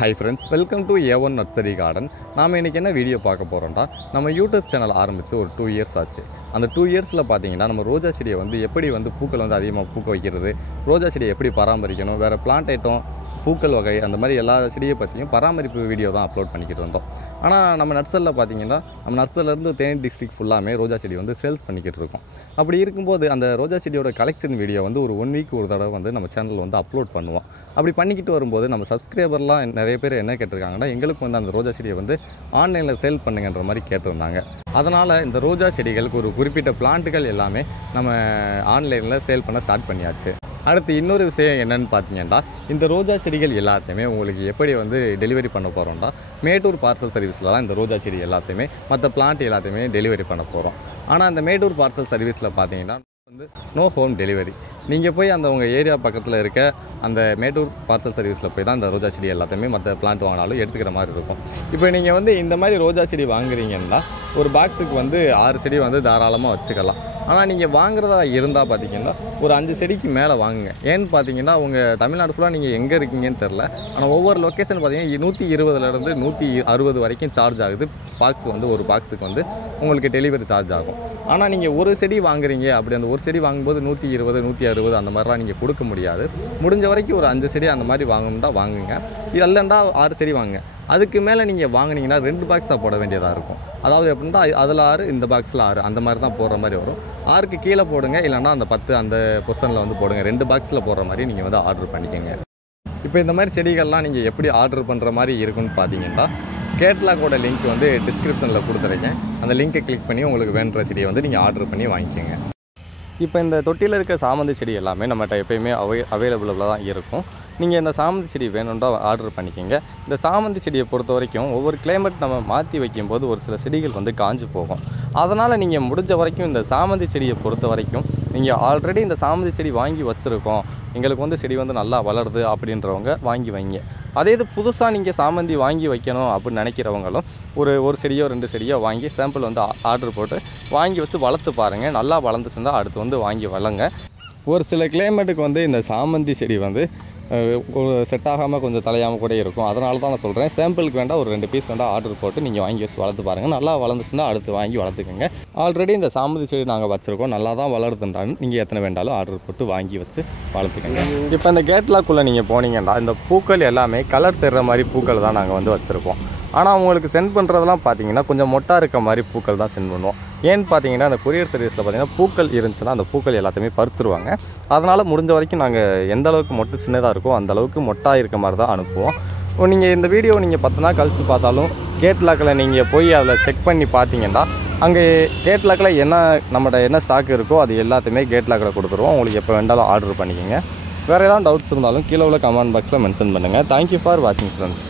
Hi friends, welcome to A1 Nursery Garden. நாம இன்னைக்கு என்ன வீடியோ பார்க்க போறோம்னா நம்ம YouTube சேனல் ஆரம்பிச்சு ஒரு 2 இயர்ஸ் ஆச்சு. அந்த 2 இயர்ஸ்ல பாத்தீங்கன்னா நம்ம ரோஜா செடியை எப்படி பூக்கள் அதிகமாக பூக்க வைக்கிறது, ரோஜா செடியை எப்படி பராமரிக்கணும், வேற பிளான்ட் ஐட்டம், பூக்கள் வகை அந்த மாதிரி எல்லா செடியை பற்றியும் பராமரிப்பு வீடியோ தான் அப்லோட் பண்ணிக்கிட்டு வந்தோம். ஆனால் நம்ம நர்சரியில் பார்த்தீங்கன்னா நம்ம நர்சரிலேருந்து தேனி டிஸ்ட்ரிக்ட் ஃபுல்லாமே ரோஜா செடி சேல்ஸ் பண்ணிக்கிட்டு இருக்கோம். அப்படி இருக்கும்போது அந்த ரோஜா செடியோட கலெக்ஷன் வீடியோ ஒரு 1 வீக் ஒரு தடவை நம்ம சேனலில் அப்லோட் பண்ணுவோம். அப்படி பண்ணிக்கிட்டு வரும்போது நம்ம சப்ஸ்கிரைபர்லாம் நிறைய பேர் என்ன கேட்டிருக்காங்கன்னா, எங்களுக்கு அந்த ரோஜா செடியை ஆன்லைனில் சேல் பண்ணுங்கன்ற மாதிரி கேட்டிருந்தாங்க. அதனால் இந்த ரோஜா செடிகளுக்கு ஒரு குறிப்பிட்ட பிளான்ட்டுகள் எல்லாமே நம்ம ஆன்லைனில் சேல் பண்ண ஸ்டார்ட் பண்ணியாச்சு. அடுத்து இன்னொரு விஷயம் என்னன்னு பார்த்தீங்கன்னா, இந்த ரோஜா செடிகள் எல்லாத்தையுமே உங்களுக்கு எப்படி டெலிவரி பண்ண போகிறோம்னா, மேட்டூர் பார்சல் சர்வீஸில் தான் இந்த ரோஜா செடி எல்லாத்தையுமே மற்ற பிளான்ட் எல்லாத்தையுமே டெலிவரி பண்ண போகிறோம். ஆனால் அந்த மேட்டூர் பார்சல் சர்வீஸில் பார்த்தீங்கன்னா நோ ஹோம் டெலிவரி. நீங்கள் போய் உங்கள் ஏரியா பக்கத்தில் இருக்க அந்த மேட்டூர் பார்சல் சர்வீஸில் போய் தான் இந்த ரோஜா செடி எல்லாத்தையுமே மற்ற பிளான்ட் வாங்கினாலும் எடுத்துக்கிற மாதிரி இருக்கும். இப்போ நீங்கள் இந்த மாதிரி ரோஜா செடி வாங்குறீங்கன்னா ஒரு பாக்ஸுக்கு 6 செடி தாராளமாக வச்சுக்கலாம். ஆனால் நீங்கள் வாங்குறதா இருந்தால் பார்த்தீங்கன்னா ஒரு 5 செடிக்கு மேலே வாங்குங்க. ஏன்னு பார்த்தீங்கன்னா உங்கள் தமிழ்நாடு ஃபுல்லாக நீங்கள் எங்கே இருக்கீங்கன்னு தெரில. ஆனால் ஒவ்வொரு லொக்கேஷன் பார்த்தீங்கன்னா 120லேருந்து 160 வரைக்கும் சார்ஜ் ஆகுது. பாக்ஸ் ஒரு பாக்ஸுக்கு உங்களுக்கு டெலிவரி சார்ஜ் ஆகும். ஆனால் நீங்கள் ஒரு செடி வாங்குறீங்க, அப்படி அந்த ஒரு செடி வாங்கும்போது 120, 160 அந்த மாதிரிலாம் நீங்கள் கொடுக்க முடியாது. முடிஞ்ச வரைக்கும் ஒரு 5 செடி அந்த மாதிரி வாங்கணும்னா வாங்குங்க. இல்லைண்டா 6 செடி வாங்குங்க. அதுக்கு மேலே நீங்கள் வாங்கினீங்கன்னா 2 பாக்ஸாக போட வேண்டியதாக இருக்கும். அதாவது எப்படின்னா அதில் 6 இந்த பாக்ஸில் 6 அந்த மாதிரி தான் போடுற மாதிரி வரும். 6க்கு கீழே போடுங்க, இல்லைன்னா அந்த 10 அந்த பொசிஷனில் போடுங்க. 2 பாக்ஸில் போடுற மாதிரி நீங்கள் ஆர்டர் பண்ணிக்கோங்க. இப்போ இந்த மாதிரி செடிகள்லாம் நீங்கள் எப்படி ஆர்டர் பண்ணுற மாதிரி இருக்குன்னு பார்த்தீங்கன்னா, கேட்லாகோட லிங்க் டிஸ்கிரிப்ஷனில் கொடுத்துருக்கேன். அந்த லிங்க்கை கிளிக் பண்ணி உங்களுக்கு வேணுன்ற செடியை நீங்கள் ஆர்டர் பண்ணி வாங்கிக்கோங்க. இப்போ இந்த தொட்டியில் இருக்க சாமந்தி செடி எல்லாமே நம்மகிட்ட எப்போயுமே அவைலபிளாக தான் இருக்கும். நீங்கள் இந்த சாமந்தி செடி வேணும்னா ஆர்டர் பண்ணிக்கோங்க. இந்த சாமந்தி செடியை பொறுத்த வரைக்கும் ஒவ்வொரு கிளைமேட் நம்ம மாற்றி வைக்கும்போது ஒரு சில செடிகள் காஞ்சு போகும். அதனால் நீங்கள் முடிஞ்ச வரைக்கும் இந்த சாமந்தி செடியை பொறுத்த வரைக்கும் நீங்கள் ஆல்ரெடி இந்த சாமந்தி செடி வாங்கி வச்சுருக்கோம், எங்களுக்கு செடி நல்லா வளருது அப்படின்றவங்க வாங்கி வைங்க. அதே இது புதுசாக நீங்கள் சாமந்தி வாங்கி வைக்கணும் அப்படின்னு நினைக்கிறவங்களும் ஒரு செடியோ 2 செடியோ வாங்கி சாம்பிள் ஆர்டர் போட்டு வாங்கி வச்சு வளர்த்து பாருங்கள். நல்லா வளர்ந்துச்சுன்னா அடுத்து வாங்கி வளங்க. ஒரு சில கிளைமேட்டுக்கு இந்த சாமந்தி செடி செட் ஆகாமல் கொஞ்சம் தலையாமல் கூட இருக்கும். அதனால தான் நான் சொல்கிறேன், சாம்பிளுக்கு வேண்டாம் ஒரு 2 பீஸ் ஆர்டர் போட்டு நீங்கள் வாங்கி வச்சு வளர்த்து பாருங்கள். நல்லா வளர்ந்துச்சுன்னா அடுத்து வாங்கி வளர்த்துக்கோங்க. ஆல்ரெடி இந்த சாமந்தி செடி நாங்கள் வச்சுருக்கோம், நல்லா தான் வளருதுன்றான்னு நீங்கள் எத்தனை வேண்டாலும் ஆர்டர் போட்டு வாங்கி வச்சு வளர்த்துக்கோங்க. இப்போ இந்த கேட்லாக்குள்ளே நீங்கள் போனீங்கன்னா இந்த பூக்கள் எல்லாமே கலர் தெரிகிற மாதிரி பூக்கள் தான் நாங்கள் வச்சுருப்போம். ஆனால் உங்களுக்கு சென்ட் பண்ணுறதெல்லாம் பார்த்தீங்கன்னா கொஞ்சம் மொட்டாக இருக்க மாதிரி பூக்கள் தான் சென்ட் பண்ணுவோம். ஏன்னு பார்த்தீங்கன்னா அந்த கொரியர் சர்வீஸில் பார்த்தீங்கன்னா பூக்கள் இருந்துச்சுன்னா அந்த பூக்கள் எல்லாத்தையுமே பறிச்சிருவாங்க. அதனால் முடிஞ்ச வரைக்கும் நாங்கள் எந்த அளவுக்கு மொட்டு சின்னதாக இருக்கோ அந்த அளவுக்கு மொட்டாக இருக்க மாதிரி தான் அனுப்புவோம். நீங்கள் இந்த வீடியோ நீங்கள் 10 நாள் கழித்து பார்த்தாலும் கேட்லாக்கில் நீங்கள் போய் அதில் செக் பண்ணி பார்த்தீங்கன்னா அங்கே கேட்லாக்கில் என்ன ஸ்டாக் இருக்கோ அது எல்லாத்தையுமே கேட்லாக்கில் கொடுத்துருவோம். உங்களுக்கு எப்போ வேண்டாலும் ஆர்டர் பண்ணிக்கோங்க. வேறு ஏதாவது டவுட்ஸ் இருந்தாலும் கீழே உள்ள கமெண்ட் பாக்ஸில் மென்ஷன் பண்ணுங்கள். தேங்க்யூ ஃபார் வாட்சிங் ஃப்ரெண்ட்ஸ்.